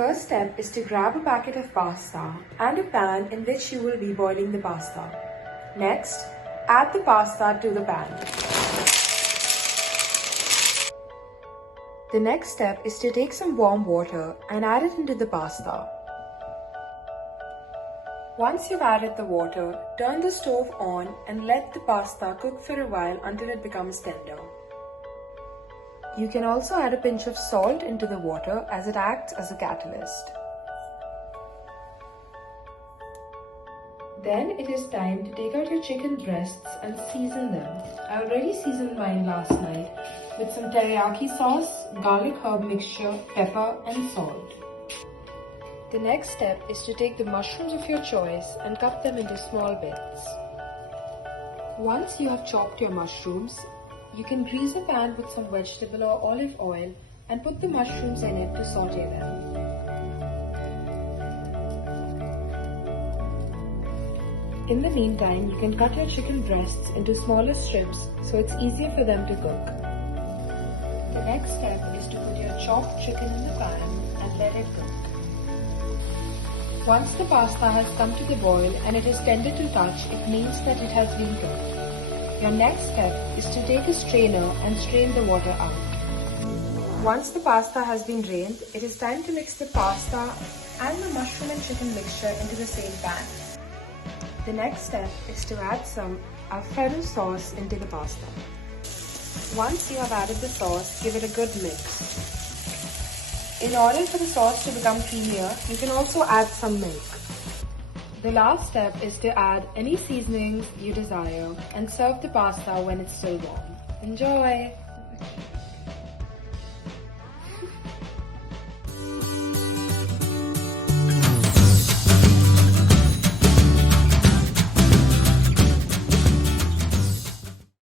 first step is to grab a packet of pasta and a pan in which you will be boiling the pasta. Next, add the pasta to the pan. The next step is to take some warm water and add it into the pasta. Once you've added the water, turn the stove on and let the pasta cook for a while until it becomes tender. You can also add a pinch of salt into the water as it acts as a catalyst. Then it is time to take out your chicken breasts and season them. I already seasoned mine last night with some teriyaki sauce, garlic herb mixture, pepper and salt. The next step is to take the mushrooms of your choice and cut them into small bits. Once you have chopped your mushrooms, you can grease a pan with some vegetable or olive oil and put the mushrooms in it to saute them. In the meantime, you can cut your chicken breasts into smaller strips so it's easier for them to cook. The next step is to put your chopped chicken in the pan and let it cook. Once the pasta has come to the boil and it is tender to touch, it means that it has been cooked. Your next step is to take a strainer and strain the water out. Once the pasta has been drained, it is time to mix the pasta and the mushroom and chicken mixture into the same pan. The next step is to add some Alfredo sauce into the pasta. Once you have added the sauce, give it a good mix. In order for the sauce to become creamier, you can also add some milk. The last step is to add any seasonings you desire and serve the pasta when it's still warm. Enjoy!